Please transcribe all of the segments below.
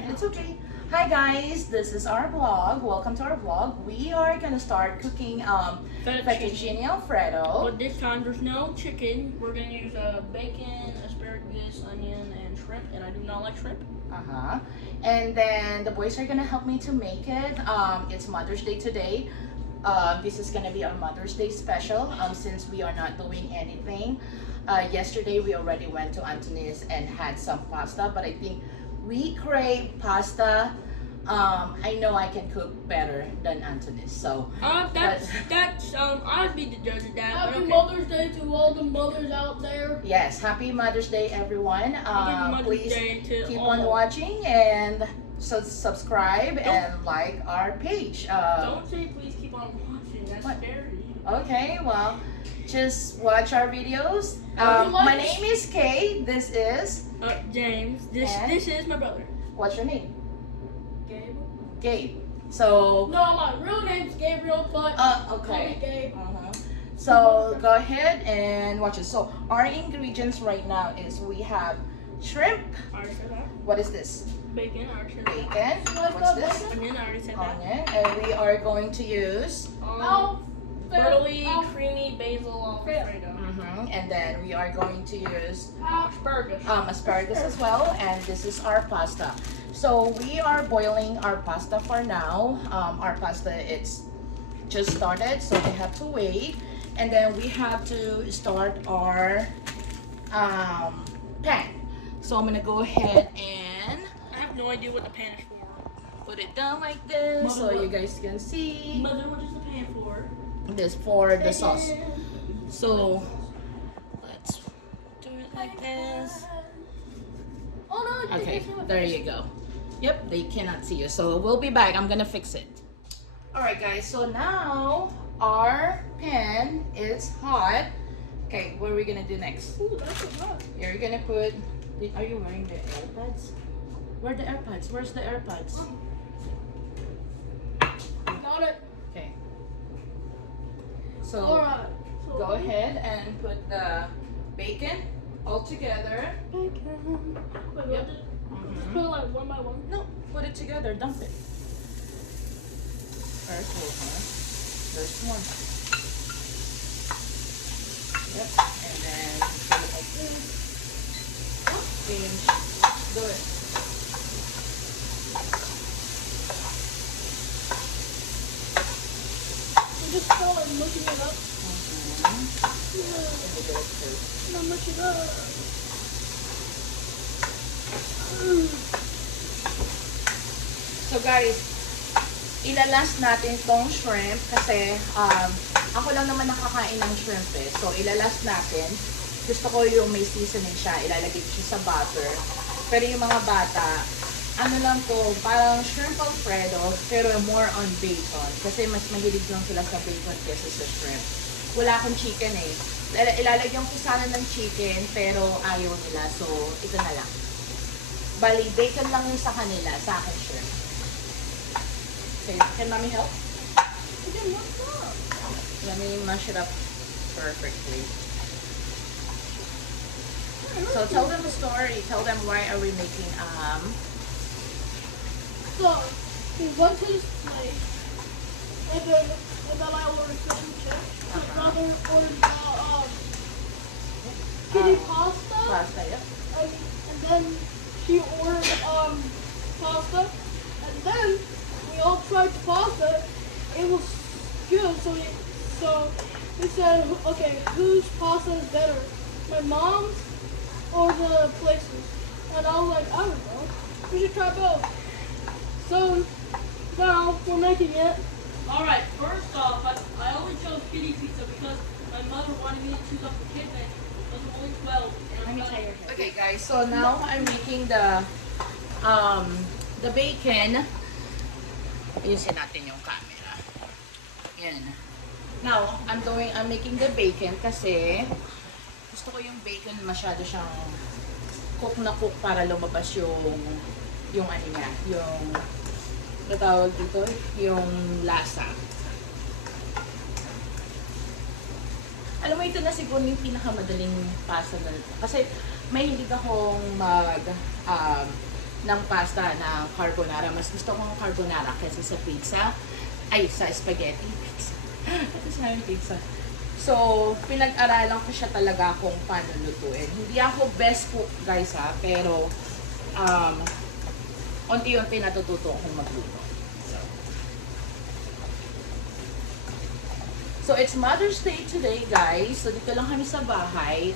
there. It's okay. Hi guys, this is our vlog. Welcome to our vlog. We are gonna start cooking fettuccine alfredo. But this time there's no chicken. We're gonna use bacon, asparagus, onion, and shrimp. And I do not like shrimp. And then the boys are gonna help me to make it. It's Mother's Day today. This is gonna be our Mother's Day special. Since we are not doing anything. Yesterday we already went to Anthony's and had some pasta, but I think we crave pasta. I know I can cook better than Anthony's, so. I'd be the judge of that. Happy Okay. Mother's Day to all the mothers out there. Yes, happy Mother's Day, everyone. Mother's Please Day to keep all. on watching and subscribe and like our page. Don't say please keep on watching. That's What? scary. Okay, well, just watch our videos. If you like My it- name is Kay. This is, James. And? This is my brother. what's your name? Gabe. Gabe. So, No, my real name's Gabriel, but call me okay. Gabe. So go ahead and watch it. So our ingredients right now is we have shrimp. I already said that. What is this? Bacon. I already said that. Bacon. What's What's that, this? bacon? Onion. I already said that. Onion. And we are going to use. Burly, creamy basil alfredo. And then we are going to use Asparagus. asparagus as well. And this is our pasta. So we are boiling our pasta for now. Our pasta, it's just started, so we have to wait. And then we have to start our pan. So I'm gonna go ahead and I have no idea what the pan is for. put it down like this so Mother, you guys can see. Mother, what is the pan for? This for the sauce. So let's do it like this. Oh no! Okay, there you go. Yep, they cannot see you. So we'll be back. I'm gonna fix it. Alright guys, so now our pan is hot. Okay, what are we gonna do next? Ooh, that's a lot. You're gonna put. Are you wearing the AirPods? Where are the AirPods? Where's the AirPods? Got it. Okay. So Alright. So go ahead and put the bacon all together. Bacon. Wait, Yep. just put it like one by one. No, put it together. Dump it. First one. Yep. And then put it like this. Pinch. Do it. You just start like mushing it up. Yeah. Now mush it up. So guys, ilalas natin tong shrimp kasi ako lang naman nakakain ng shrimp eh. So ilalas natin. Gusto ko yung may seasoning siya. Ilalagay ko siya sa butter. Pero yung mga bata, ano lang to, parang shrimp alfredo pero more on bacon. Kasi mas mahilig lang sila sa bacon kesa sa shrimp. Wala akong chicken eh. Ilalagyan ko sana ng chicken pero ayaw nila. So ito na lang. Bali, bacon lang yung sa kanila, sa akin shrimp. Okay, can mommy help? Again, what's up? Let me mash it up perfectly. So tell them the story. Tell them why are we making So, we went to this place, and then I ordered fish and chips. My brother ordered kitty pasta, pasta, yep. and then she ordered pasta, and then we all tried pasta. It was good, so we said, okay, whose pasta is better, my mom's or the places? And I was like, I don't know. We should try both. So now we're making it. Alright, first off, I only chose kitty pizza because my mother wanted me to choose up the kid menu. Those are only 12. And I'm not- Okay guys, so now I'm making the bacon. Ayusin natin yung camera. Yan. Now, I'm making the bacon kasi gusto ko yung bacon masyado siyang cook na cook para lumabas yung ano niya, yung natawag dito, yung lasa. Alam mo, ito na siguro yung pinakamadaling pasta na. Kasi mahilig akong ng pasta na carbonara. Mas gusto ko ng carbonara kaysa sa pizza. Ay, sa spaghetti. Pizza. Ito sa akin, pizza. So, pinag-aralan ko siya talaga kung paano lutuin. Hindi ako best cook, guys, ha. Pero, unti-unti natututo akong magluto. So, it's Mother's Day today, guys. So, dito lang kami sa bahay.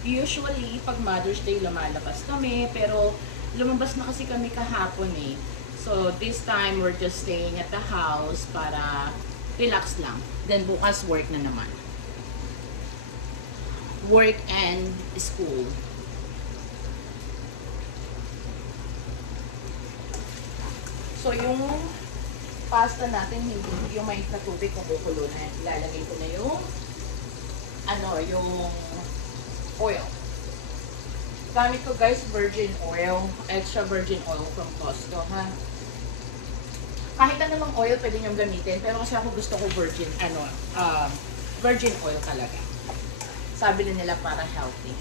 Usually, pag Mother's Day, lumalabas kami. Pero, lumabas na kasi kami kahapon eh. So, this time, we're just staying at the house para relax lang. Then, bukas, work na naman. Work and school. So, yung pasta natin, hindi yung may na tubig kung kukulo na. Ilalagay ko na yung yung oil. Gamit ko, guys, virgin oil. Extra virgin oil from Costco, ha? Kahit na namang oil, pwede niyong gamitin. Pero kasi ako gusto ko virgin oil talaga. Sabi nila para healthy.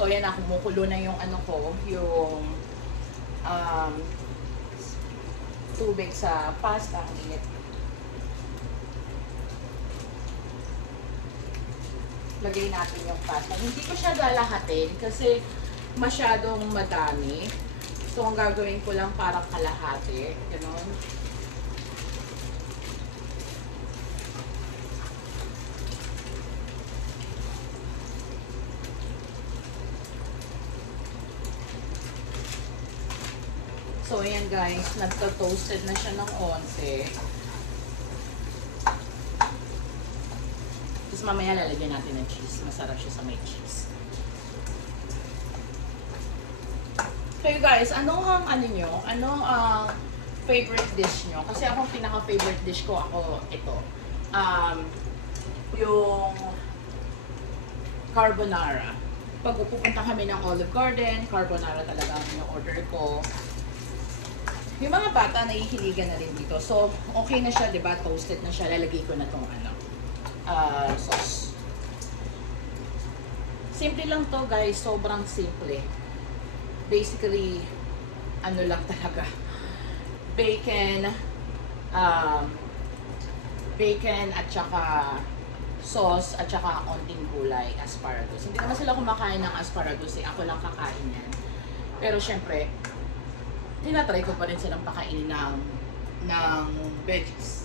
So, yan na, kumukulo na yung yung tubig sa pasta. Ang init. Lagay natin yung pasta. Hindi ko siya lalahatin kasi masyadong madami. So, ang gagawin ko lang parang kalahati. Ganon. So, ayan guys, nagka-toasted na siya ng onte. Tapos mamaya lalagyan natin ng cheese. Masarap siya sa may cheese. Kayo guys, ano ang favorite dish nyo? Kasi ako pinaka-favorite dish ko ito. Yung carbonara. Pag pupunta kami ng Olive Garden, carbonara talaga ang in-order ko. Yung mga bata nahihiligan na rin dito. So, okay na siya, di ba? Toasted na siya. Lalagay ko na tong sauce. Simple lang to, guys. Sobrang simple. Basically, lang talaga. Bacon at saka sauce at saka onting gulay, asparagus. Hindi naman sila kumakain ng asparagus eh. Ako lang kakain yan. Pero syempre, tinatry ko pa rin silang pakainin ng veggies.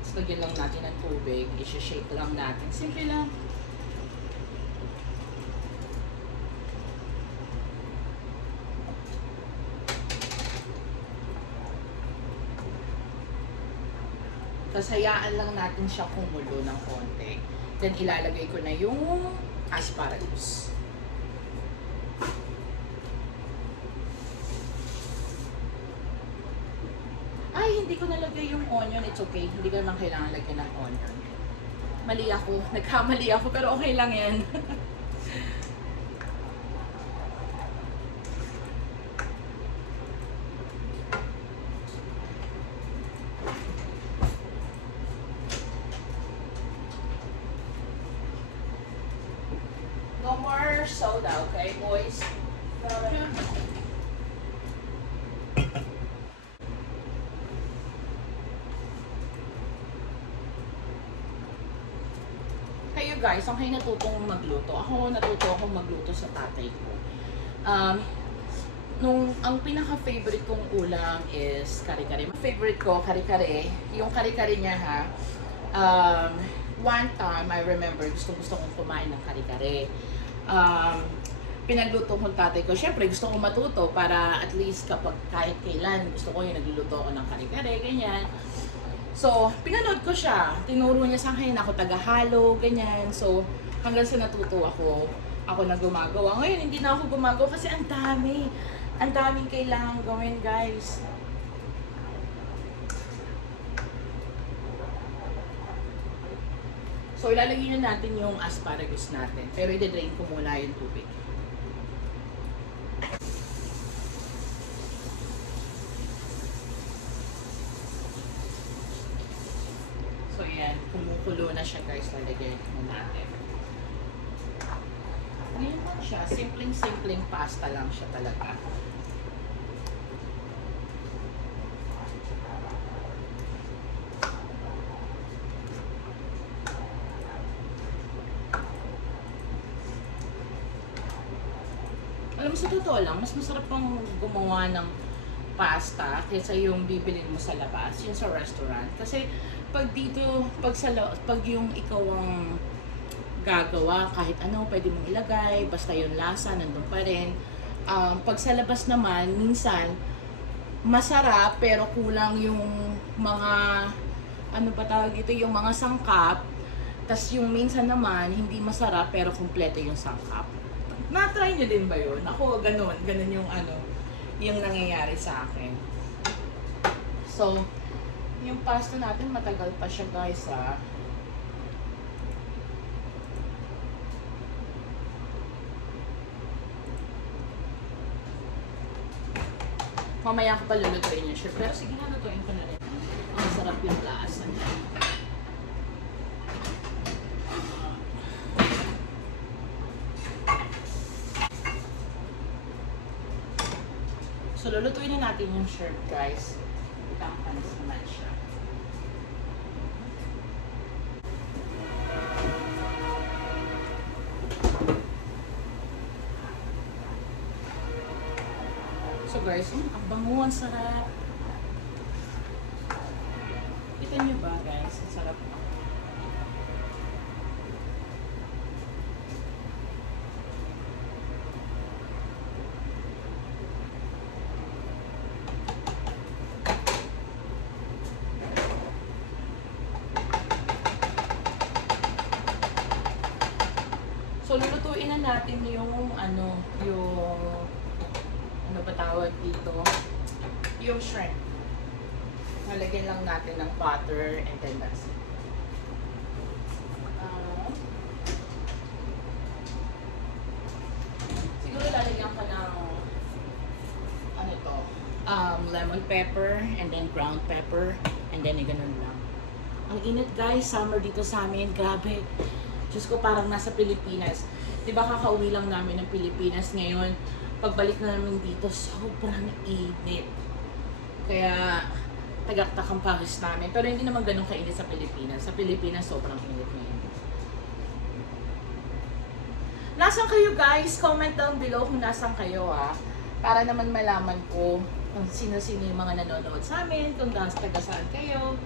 So, lagyan lang natin ng tubig. I-shake lang natin. Simple lang. Tapos hayaan lang natin siya kumulo ng konti. Then ilalagay ko na yung asparagus. Ay, hindi ko nalagay yung onion. It's okay. Hindi ko naman kailangan lagyan ng onion. Mali ako. Nagkamali ako. Pero okay lang yan. No more soda, okay, boys? Kayo guys, ang kayo natutong magluto. Ako natuto akong magluto sa tatay ko. Ang pinaka-favorite kong ulam is kare-kare. Favorite ko, kare-kare. Yung kare-kare niya ha, one time, I remember, gusto kong kumain ng kare-kare. Pinagluto kong tatay ko. Siyempre, gusto kong matuto para at least kapag kahit kailan, gusto ko yung nagluluto ako ng kare-kare, ganyan. So, pinanood ko siya. Tinuro niya sa akin, ako tagahalo, ganyan. So, hanggang sa natuto ako na gumagawa. Ngayon, hindi na ako gumagawa kasi ang dami. Ang daming kailangan gawin, guys. So, ilalagay na natin yung asparagus natin. Pero i-drain ko muna yung tubig. So, yan. Kumukulo na siya, guys. Lalagay na natin. Ngayon lang siya. Simpleng-simpleng pasta lang siya talaga. Alam mo, sa totoo lang, mas masarap pang gumawa ng pasta kaysa yung bibilin mo sa labas, yung sa restaurant. Kasi pag dito, pag yung ikaw ang gagawa, kahit ano, pwede mong ilagay, basta yung lasa, nandun pa rin. Pag sa labas naman, minsan, masarap, pero kulang yung mga, ano ba tawag dito, yung mga sangkap. Tas yung minsan naman, hindi masarap, pero kumpleto yung sangkap. Na-try nyo din ba yun? Ako, ganun yung yung nangyayari sa akin. So, yung pasta natin, matagal pa siya, guys, ha. Mamaya ko pa lulutuin yun, sure. Pero sige na, lutuin ko na rin. Ang sarap yung lasa niya. So, lulutuin na natin yung shrimp, guys. Itang panis naman siya. So, guys, ang bango, ang sarap. Kita nyo ba, guys? Ang sarap. So, lulutuin na natin yung ano ba tawag dito? Yung shrimp. Nalagyan lang natin ng butter and then that's it. Siguro lalagyan ka ng ano to? Lemon pepper and then ground pepper and then ganun lang. Ang init, guys, summer dito sa amin, grabe. Diyos ko, parang nasa Pilipinas. Diba kakauwi lang namin ng Pilipinas ngayon? Pagbalik na namin dito, sobrang init. Kaya, tagaktak ang pawis namin. Pero hindi naman ganun kainit sa Pilipinas. Sa Pilipinas, sobrang init ngayon. Nasaan kayo, guys? Comment down below kung nasaan kayo, ha? Para naman malaman ko kung sino-sino yung mga nanonood sa amin, kung taga saan kayo.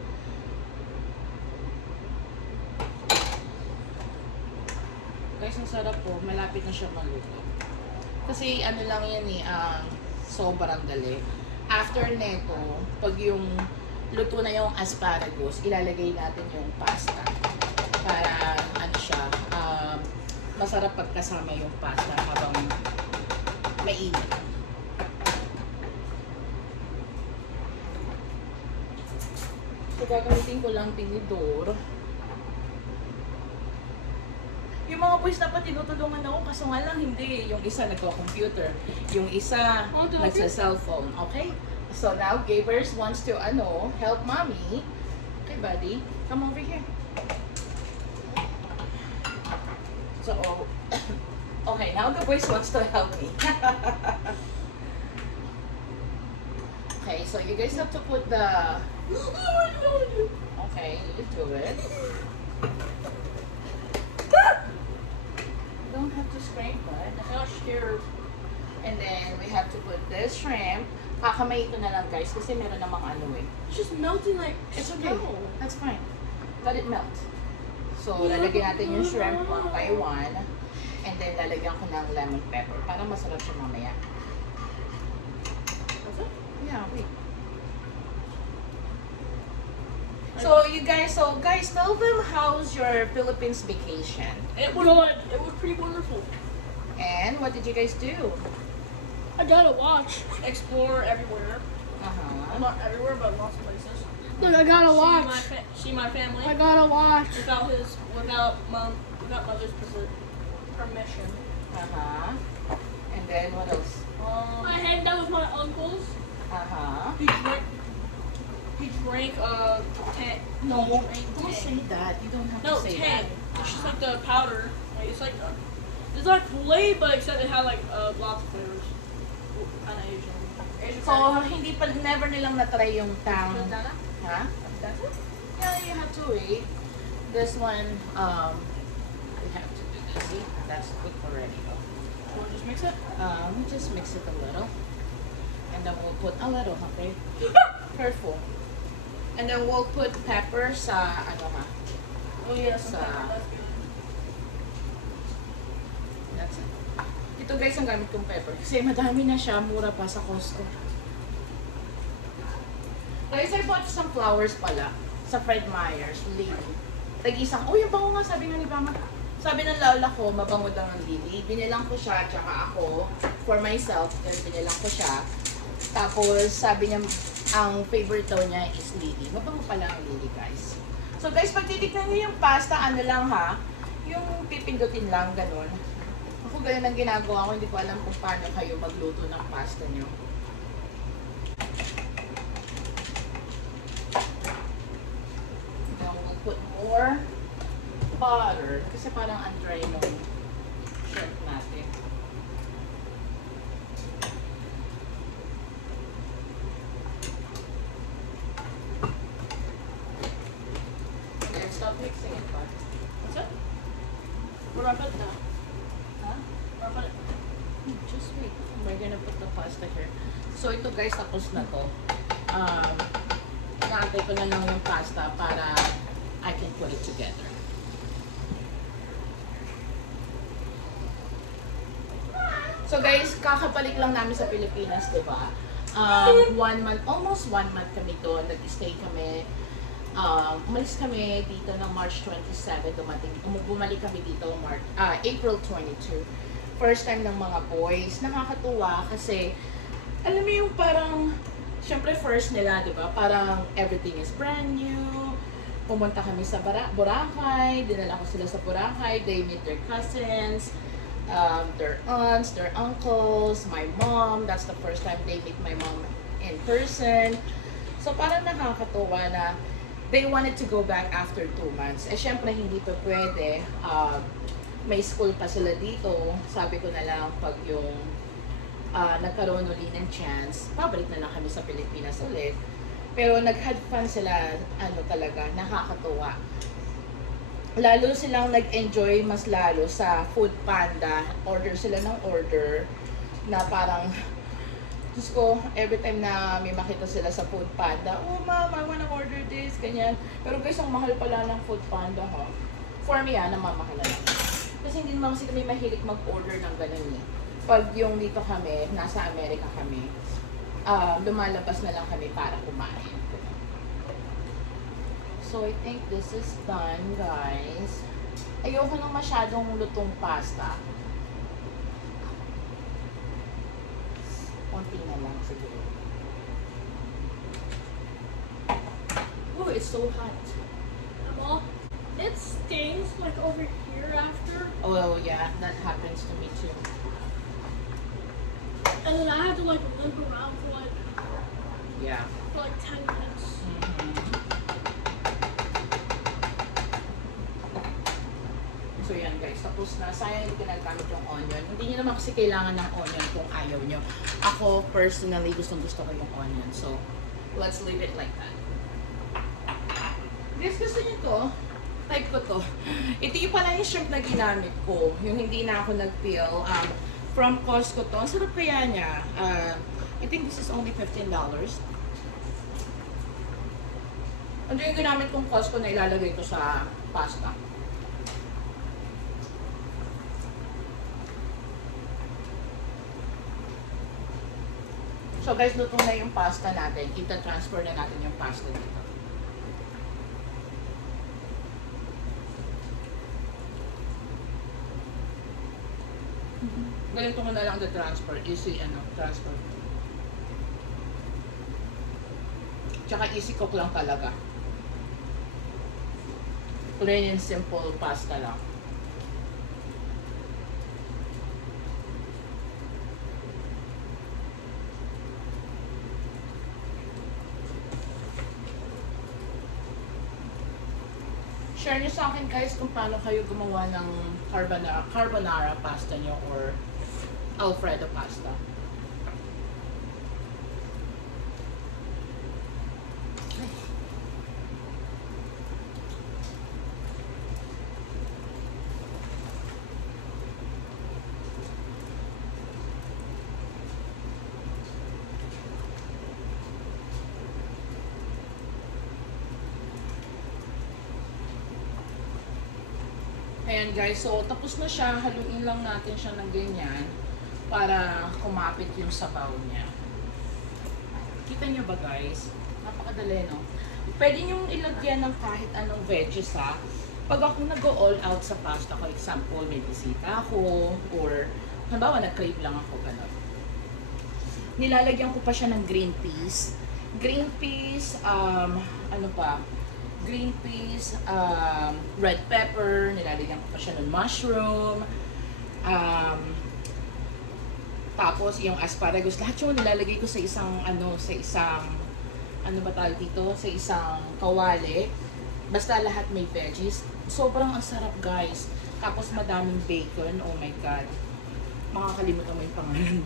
Guys, ang sarap po. Malapit na siya maluto. Kasi ano lang yan eh, sobrang dali. After neto, pag yung luto na yung asparagus, ilalagay natin yung pasta. Para ano siya, masarap pagkasama yung pasta habang mainit. So, gagamitin ko lang tinidor. Yung mga boys dapat tinutulungan ako kaso nga lang hindi. Yung isa nagko-computer, yung isa nagsa-cellphone, okay? So now Gabers wants to help mommy. Okay, buddy, come over here. So okay, now the boys wants to help me. Okay, so you guys have to put the okay, you do it. Don't have to scrape, but here. And then we have to put this shrimp. Kakamay ito na lang, guys, kasi meron namang ano eh. It's just melting like It's okay. snow. That's fine. Let it melt. So, lalagyan natin yung shrimp one by one. And then, lalagyan ko ng lemon pepper para masarap siya mamaya. That's it? Yeah, wait. So, guys, tell them how's your Philippines vacation? It was good. It was pretty wonderful. And what did you guys do? I gotta watch, explore everywhere. Uh-huh. Not everywhere, but lots of places. Look, I gotta watch. See my family. I gotta watch. Without mother's permission. And then what else? I hang out with my uncles. He drank Tang. No, He drank don't Tang. say that. You don't have No, to say Tang. that. It's just like the powder. Like it's like it's like Kool-Aid, but except it had like lots of flavors. Kind of Asian. So, hindi pa, never nilang na-try yung Tang. Ha? Yeah, you have to wait. This one, we have to do this. See? That's cooked already. So we'll just mix it. We just mix it a little. And then we'll put a little, okay? Careful. And then we'll put pepper sa, ano ha? Oh yes, Sa- that's good. That's it. Ito guys ang gamit kong pepper. Kasi madami na siya, mura pa sa Costco. Guys, I bought some flowers pala sa Fred Meyer's, lily. Tag-isang, oh yung bango nga, sabi nga ni Mama. Sabi ng lola ko, mabango daw ng lily. Binilang ko siya, tsaka ako, for myself, then binilang ko siya. Tapos, sabi niya, ang favorite daw niya is lily. Mabango pala ang lily, guys. So guys, pag titignan niyo yung pasta, ano lang ha, yung pipindutin lang, ganun. Ako ganun ang ginagawa ko, hindi ko alam kung paano kayo magluto ng pasta niyo. Now we'll put more butter, kasi parang ang-dry nung shrimp natin. Okay, stop mixing it, bud. What's that? Where do I put it now? Huh? Where do I put it? Just wait. We're gonna put the pasta here. So ito guys, tapos na to. Naantay ko na lang yung pasta para I can put it together. So guys, kakabalik lang namin sa Pilipinas, di ba? 1 month, almost 1 month kami doon. Nag-stay kami. Umalis kami dito ng March 27. Bumalik kami dito April 22. First time ng mga boys. Nakakatuwa kasi, alam mo yung parang, syempre first nila, di ba? Parang everything is brand new. Pumunta kami sa Boracay. Dinala ko sila sa Boracay. They meet their cousins, their aunts, their uncles, my mom. That's the first time they meet my mom in person. So parang nakakatuwa na they wanted to go back after 2 months. Eh syempre hindi pa pwede. May school pa sila dito. Sabi ko na lang pag yung nagkaroon ulit ng chance, pabalik na lang kami sa Pilipinas ulit. Pero nag-had fun sila, ano talaga, nakakatuwa. Lalo silang nag-enjoy mas lalo sa Food Panda. Order sila ng order na parang, Diyos ko, every time na may makita sila sa Food Panda, oh ma'am, I wanna order this, ganyan. Pero guys, ang mahal pala ng Food Panda, ha? For me, namamahal na lang. Kasi hindi naman kasi kami mahilig mag-order ng ganun eh. Pag yung dito kami, nasa Amerika kami, lumalabas na lang kami para kumain. So, I think this is done, guys. Ayoko nang masyadong lutong pasta. Konti na lang siguro. Oh, it's so hot. Well, it stings like over here after, Oh, yeah, that happens to me too. and then I had to like limp around for Yeah. like 10 minutes. So yan guys, tapos na. Sayang hindi ko nagamit yung onion. Hindi nyo naman kasi kailangan ng onion kung ayaw nyo. Ako, personally, gustong gusto ko yung onion. So, let's leave it like that. Guys, gusto nyo to? Type ko to. Ito yung pala yung shrimp na ginamit ko. Yung hindi na ako nag-peel. From Costco to. Ang sarap kaya niya. I think this is only $15. Ano yung ginamit kong Costco na ilalagay ko sa pasta? So guys, luto na yung pasta natin. Ita-transfer na natin yung pasta dito. Ganito ko na lang the transfer. Easy, transfer. Tsaka easy cook lang talaga. Plain and simple pasta lang. Share nyo sa akin guys kung paano kayo gumawa ng carbonara pasta nyo or Alfredo pasta. Ayan guys, so tapos na siya. Haluin lang natin siya ng ganyan para kumapit yung sabaw niya. Kita nyo ba guys? Napakadali, no? Pwede nyo ilagyan ng kahit anong veggies ha. Pag ako nag-all out sa pasta, for example, may bisita ako or halimbawa nag-crave lang ako, gano'n. Nilalagyan ko pa siya ng green peas. Green peas, ano pa? Green peas, red pepper, nilalagyan ko pa siya ng mushroom, tapos yung asparagus, lahat yung nilalagay ko sa isang, ano ba tawag dito, sa isang kawali, basta lahat may veggies, sobrang ang sarap guys, tapos madaming bacon, oh my god, makakalimutan mo yung pangalan.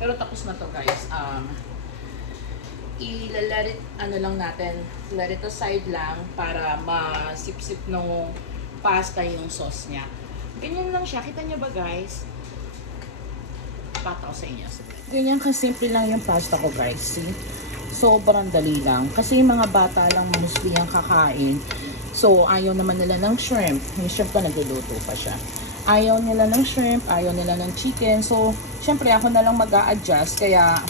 Pero tapos na to guys, let it aside lang para masip-sip ng pasta yung sauce niya. Ganyan lang siya. Kita niyo ba guys? Pata ko sa inyo. Ganyan kasimple lang yung pasta ko guys. See? Sobrang dali lang. Kasi yung mga bata lang mostly ang kakain. So, ayaw naman nila ng shrimp. Yung shrimp pa nagluluto pa siya. Ayaw nila ng shrimp, ayaw nila ng chicken. So, syempre ako na lang mag-a-adjust. Kaya,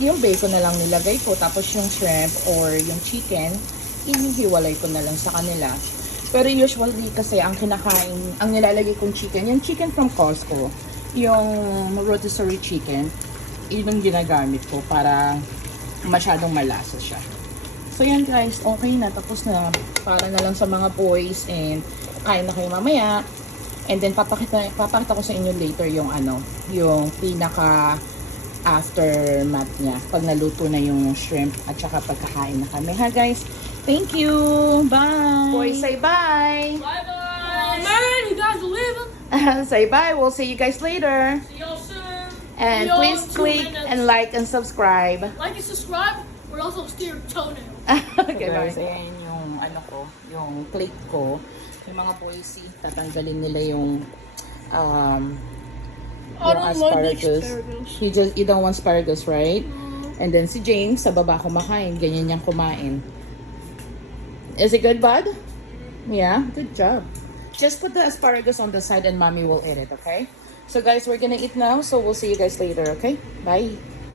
yung bacon na lang nilagay ko, tapos yung shrimp or yung chicken, inihiwalay ko na lang sa kanila. Pero usually kasi ang kinakain, ang nilalagay kong chicken, yung chicken from Costco, yung rotisserie chicken, yun ang ginagamit ko para masyadong malasa siya. So yan guys, okay na, tapos na, para na lang sa mga boys and kain na kayo mamaya. And then papakita ko sa inyo later yung yung pinaka aftermath niya pag naluto na yung shrimp at saka pagkakain na kami. Ha guys, thank you, bye. Boys, say bye. Bye bye. Man, you guys are leaving. Say bye, we'll see you guys later. See y'all soon. And See y'all please in 2 click minutes. and like and subscribe. Like and subscribe. We're also steer toenail. Okay, guys, ayan yung yung plate ko. Yung mga boys, tatanggalin nila yung I don't like the asparagus. You don't want asparagus, right? And then si James, sa baba kumakain. Ganyan niyang kumain. Is it good, bud? Yeah, good job. Just put the asparagus on the side and mommy will eat it, okay? So guys, we're gonna eat now. So we'll see you guys later, okay? Bye.